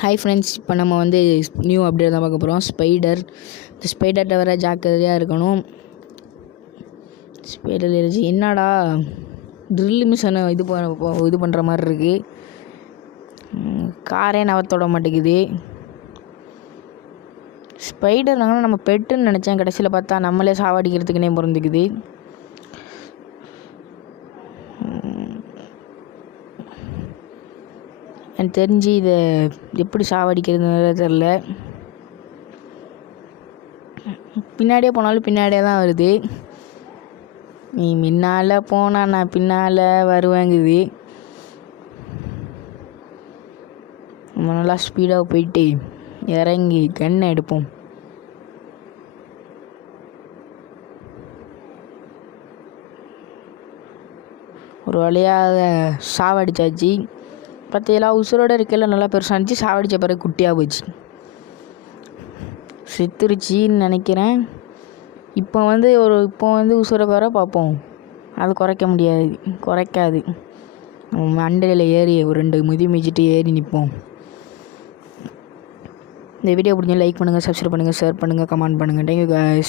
Hi friends, இப்போ நம்ம வந்து நியூ அப்டேட் தான் பார்க்க போகிறோம். இந்த ஸ்பைடர்கிட்ட வர ஜாக்கிரதையாக இருக்கணும். ஸ்பைடர் எழுச்சி என்னடா ட்ரில் மிஷனை இது பண்ணுற மாதிரி இருக்குது. காரே நவத்தோட மாட்டேங்குது. ஸ்பைடர் நம்ம பெட்டுன்னு நினச்சேன், கடைசியில் பார்த்தா நம்மளே சாவடிக்கிறதுக்குனே பிறந்துக்குது. எனக்கு தெரிஞ்சு இதை எப்படி சாவடிக்கிறதுன்னு தெரில. பின்னாடியே போனாலும் பின்னாடியே தான் வருது. நீ முன்னால் போனால் நான் பின்னால் வருவேங்குது. நம்ம நல்லா ஸ்பீடாக போயிட்டு இறங்கி கண்ணை எடுப்போம். ஒரு வழியாக சாவடிச்சாச்சு. பார்த்தீங்களா, உசுரோடு இருக்கையில் நல்லா பெருசாக இருந்துச்சு. சாவடித்த பிறகு குட்டியாக போச்சு. செத்துருச்சின்னு நினைக்கிறேன். இப்போ வந்து உசுரை பெற பார்ப்போம். அது குறைக்காது. நம்ம மண்டையில் ஏறி ஒரு 2 மிதிச்சிட்டு ஏறி நிற்போம். இந்த வீடியோ பிடிச்சா லைக் பண்ணுங்கள், சப்ஸ்கிரைப் பண்ணுங்கள், ஷேர் பண்ணுங்கள், கமெண்ட் பண்ணுங்கள். Thank you guys.